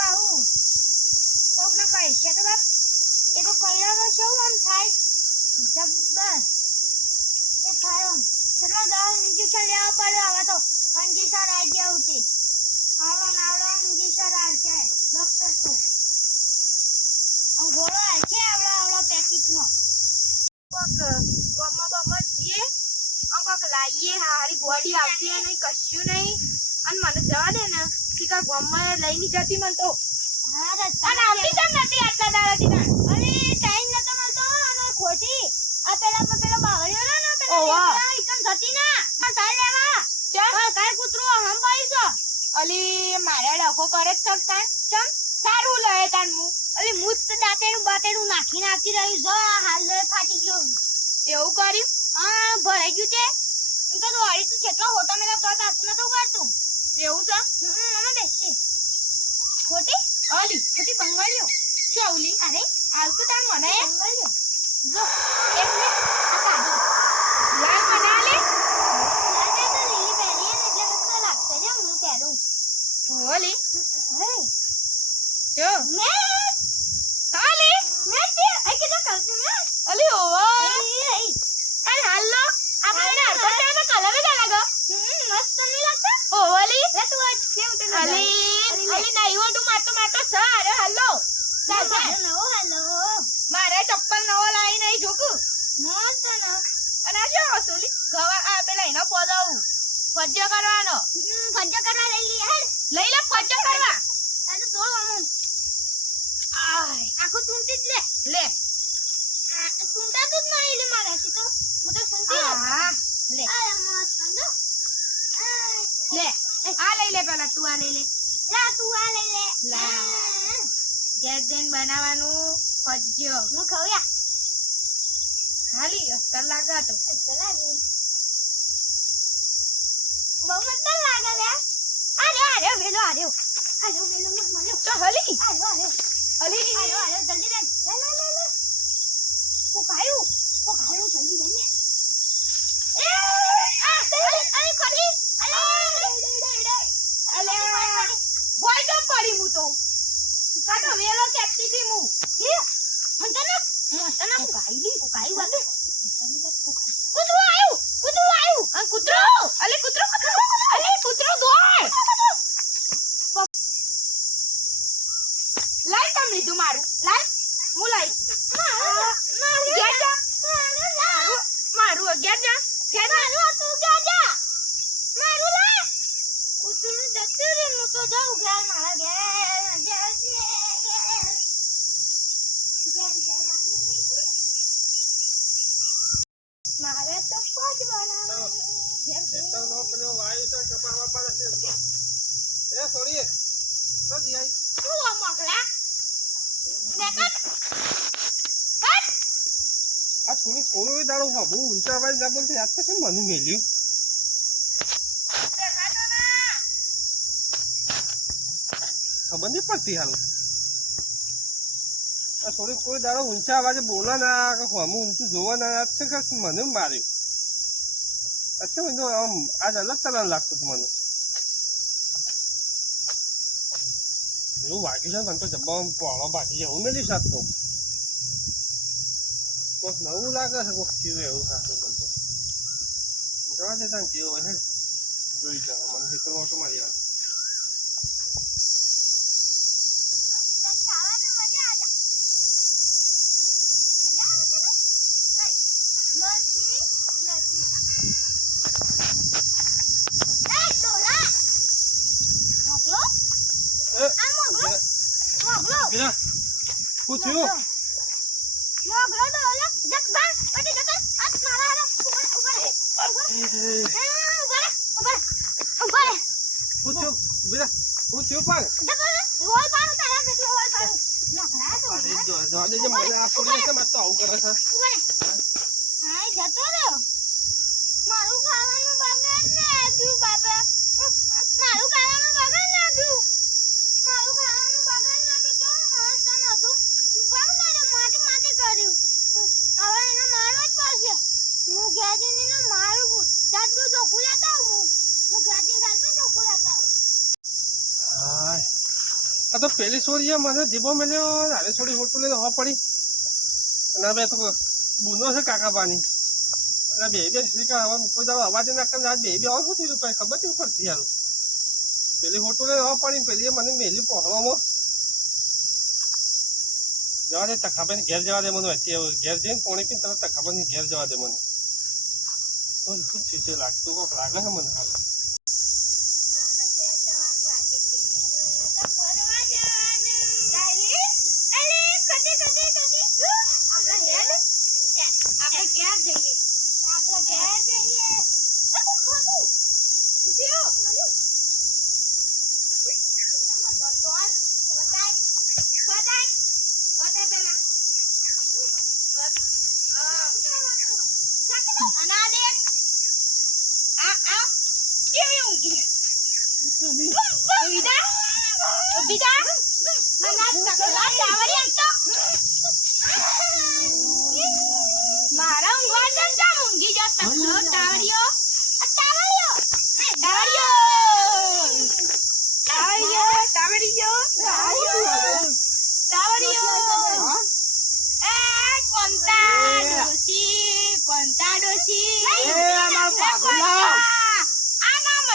પાહું, કોક ને કહે છે તો બાપ, એ તો કલરનો શું આમ થાય? જબ્બર એ થાય ચલો દસ ઇન્જેક્શન લેવા પડ્યો આવા તો. ઇન્જેક્શન આવી ગયા ઉતી આવડો ને આવડો આવશે ડોક્ટર તો આમ આવશે આવડો આવડો પેકેટનો. કોક ગમમાં બમમાં જઈએ અને કોક લાવીએ હારી ગોળી આવતી નહીં કશું નહીં. અને મને જવા દે ને કે કાં લઈ લઈને જતી મને તો. હા અને આવતી કેમ નથી આટલા દાડાથી અરે ટાઈમ નતો મળતો. અને ખોટી. આ પેલા પેલો ને પેલા એકદમ જતી ના પણ લેવા. ચમ. હા, કૂતરો હંભાઈ છે અલી મારા ડખો કરે જ શકતા ચમ. સારું લે તાન મુ. અલી મૂત દાંતેડું બાતેડું નાખી નાખી રહ્યું જો આ હાલ ફાટી ગયો એવું કર્યું? હા ભરાઈ ગયું તે. હું તો દોડી તું કેટલો હોટો મેલા તો તાતું નતું કરતું. એવું તો? હમ મને બેસી ખોટી? અલી ખોટી બંગાળીઓ. ચોવલી અરે હાલ તો તાર મને? બંગાળીઓ. જો એક મિનિટ આ કાઢો લાલ મને આલે લાગે તો લીલી પહેરીએ ને એટલે મસ્ત લાગશે પહેરું. ઓલી જો. મેં? આલી મેં તે આ કીધું કરતું મેં? અલી ઓવા અરે અરે અરે હાલો આપણે હરકત કરે તો કલર જ અલગ મસ્ત નહીં લાગતા? ઓવલી લે તું આજ કેવું તને અલી અલી નહીં હોય તું માટો માટો સ અરે હાલો. ચાલ ચાલ. નવો હાલો. મારે ચપ્પલ નવો લાવી નહીં જોકું. મસ્ત ને. અને આ શું વસૂલી ગવા આ પેલા એનો પોદાવું ફજ્જો કરવાનો. ફજ્જો કરવા લઈ લઈએ લઈ લે ફજ્જો કરવા. આ તો તોડ આમ. આખો ચૂંટી જ લે. લે. આ તો નહીં લે મારાથી તો. હું તો ચૂંટી લે. આ મસ્ત જો લે. આ લઈ લે પેલા તું આ લઈ લે. લા તું આ લઈ લે. લા. ગેસ જઈને બનાવવાનું ફજ્જો હું ખવ્યા ખાલી અસ્તર લાગે તો. અચ્છા લાગે. બહુ મસ્ત લાગે લે. આર્યો આર્યો વેલો આર્યો. આર્યો વેલો મને. તો હલી. આર્યો આર્યો. હલી આર્યો આર્યો જલ્દી લે. લે લે લે કોક આવ્યું કોક આવ્યું જલ્દી લે ને અરે અરે અરે તો કાઢો વેલો કેપતી હતી હું એ હંતના હંતના કાઈલી કાઈ વાગે કૂતરું આવ્યું કૂતરું આવ્યું કૂતરો! દોડ! લાઈ તમ લીધું મારું. લાઈ. હું મારું મારું મારું મારું તો જાઉં ઘેર, મારા ઘેર ઘેર ઘેર મારે તો બનાવવાની વાયુ છે છે. એ આઈ. આ મોકલા? આ થોડી કોઈ દાડો હા બહુ ઊંચા અવાજ ના બોલતી. આજ તો કેમ મને મેલ્યું? ખબર નહીં પડતી હાલ. થોડી કોઈ દાડો ઊંચા અવાજે બોલે ના કે ઊંચું જોવા ના છે કે મને માર્યું અચ્છા મને આમ, આજ અલગ તરહ લાગતું હતું મને. એવું વાગ્યું છે ને મને તો જબ્બા પોળો ભાગી જવું મેલી સાત તો. નવું લાગે છે, કોક ચીવે એવું થશે મને તો. જવા દેતા ને કેવું હે. જોઈ જાવ મને ઓટો મારી આવે તને ખાવાનું મજા આવે મજા આવે છે ને હે નથી નથી એ ડોલા મોકલો એ આ મોકલો મોકલો બીજા પૂછ્યું મોકલો ડોલા જક બા પટી જક હાથ મારા હાથ ઉપર ઉપર ઉપર ઉપર ઉપર પૂછ્યું બીજા પૂછ્યું પણ જક રોલ પાડું તારા કેટલો રોલ પાડું ના તો અરે જો- જવા દેજે મને આ છોડી કેમ આજ તો આવું કરે છે ઊભા રહે. હા એ જતો રહ્યો મારું ખાવાનું બગાડ નાખ્યું બાબા મારું ખાવાનું બગાડ નાખ્યું મારું ખાવાનું બગાડ નાખ્યું કેવું મસ્ત નતું પણ મારે માટે માટે કર્યું. હવે એને મારવા જ પડશે. હું ઘેર જઈને એને મારું જાતનું ચોખ્ખું લેતા હું. હું ઘેર જઈને ચોખ્ખું લેતા હાય. આ તો પેલી છોડીએ મને જીબો મળ્યો હારે છોડી હોટું લઈને હવા પડી. અને હવે તો બુનો છે કાકા પાની અને બે બે શ્રીકા હવે કોઈ દાડો અવાજ ના કરે આજ બે બે આવું શું થયું ખબર નહીં પડતી યાર પેલી હોટું લઈને હવા પડી પેલી મને મેલી પહોળવામાં જવા દે તખાભાઈ ઘેર જવા દે મને એવું. ઘેર જઈને પાણી પીને તરત તખાભાઈ ઘેર જવા દે મને. તો શું થયું છે? લાગતું કોક લાગે ને મને ખાલી મારા જઈએ. છે ને ચા ઊંઘી ઊંઘવા તકલો ઊંઘી જતા ટાવરિયો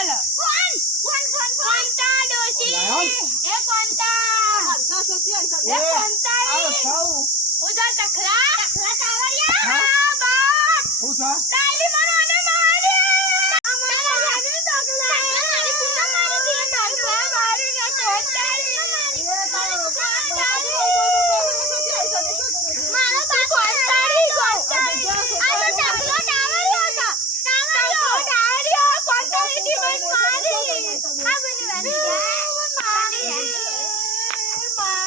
મળે કોણ કોણ કોણ એ એ. ઉધર હા? બા હું છો તાલી મને મારી મારી તકલા મારી પૂજા મારી દી તકલા મારી ને કોંતારી મારો બા કોંતારી કોંતારી આ તો તકલો ટાવરિયો હતો ટાવરિયો ટાવરિયો કોંતારી દી મને મારી આ બની વાલી મારી મારી મારી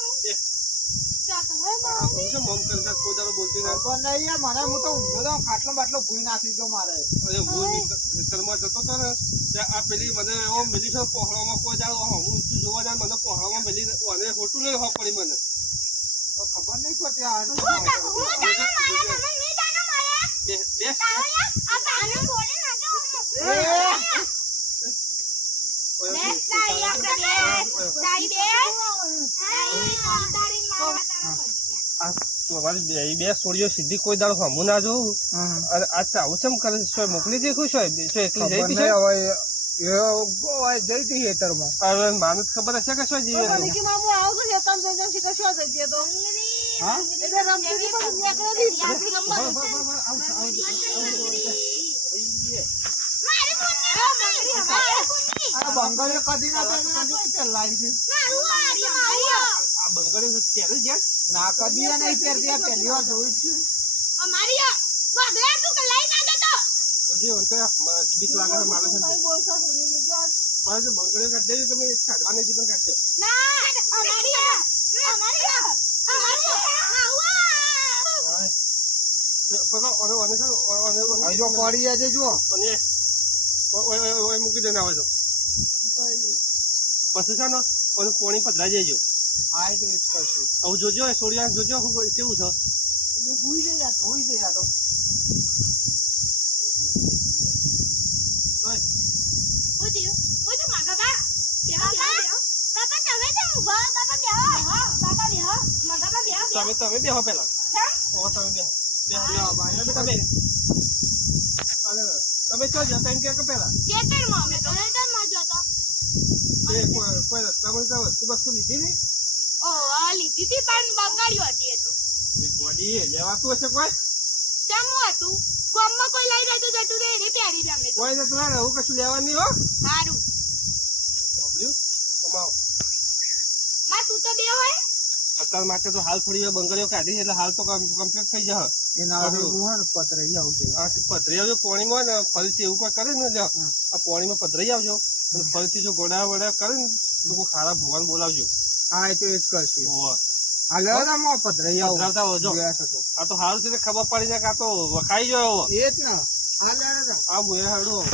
ખબર નહીં પડતી આ બે સોળીઓ સીધી કોઈ દાડો હમું ના જોઉં. અને આ ચાવું ચમ કરે છે? મોકલી દેખું છું શું એકલી જઈ હતી હવે જઈ હતી ખેતરમાં. હવે માનત ખબર હશે કે શું જીવે નહીં? આ બંગડીઓ કદી ના થાય તો છે બંગડીઓ તો ત્યારે જ ગયા? ના કદી એ નહીં પહેરતી આ પહેલી વાર જોયું જ છે. તો જે હોય તો આ મ- બીક લાગે છે મારે છે ને. મારે જો બંગડીઓ કાઢી દેજો તમે કાઢવાની પણ કાઢજો. તો છે ને, ઓને- અહીં જો પડી છે જુઓ. ઓને- ઓય- ઓય- ઓય- મૂકી દેને આવે તો પછી છે ને ઓનું પોણી પધરા જજો હા એ તો એ જ કરશું. આવું જોજો એ સોડિયા જોજો શું કેવું છે? ભૂઈ જઈ જાતો ભૂઈ જઈ જાતો. ઓય, તમે તમે બેહો પેલા ઓ તમે બેહો. બેહો બેહો ભાઈ તમે. અરે તમે ચો જતા એમ કે પેલા એ કોઈ કોઈ રસ્તામાં વસ્તુ બસ્તુ લીધી ને લીધી હતી પણ બગાડ્યું હતી એ તો. બોડી લેવાતું હશે કોઈ? કેમ હતું? ગામમાં કોઈ લઈ જતું જતું રે એને પહેરી અમને કોઈ ને તમારે એવું કશું લેવાનું હો? સારું કમાઓ. માં તું તો બે હોય. અત્યાર માટે તો હાલ થોડી બંગડીઓ કાઢી એટલે હાલ તો કમ્પ્લીટ થઈ જશે. એના હું હે પતરાઈ આવું છે. આ પધરાઈ આવજો પોણીમાં ને ફરીથી એવું કોઈ કરે ને આ પોણીમાં પધરાઈ આવજો અને ફરીથી જો ગોડા વડા કરે ને તો કોઈ ખારા ભગવાન બોલાવજો. હા એ તો એ જ કરશે. હું પતરાઈ આ તો હારું છે ખબર પડી જાય કે આ તો વખાઈ ગયો એ જ ને. હાલે તો. આ મુએ હડું હવે.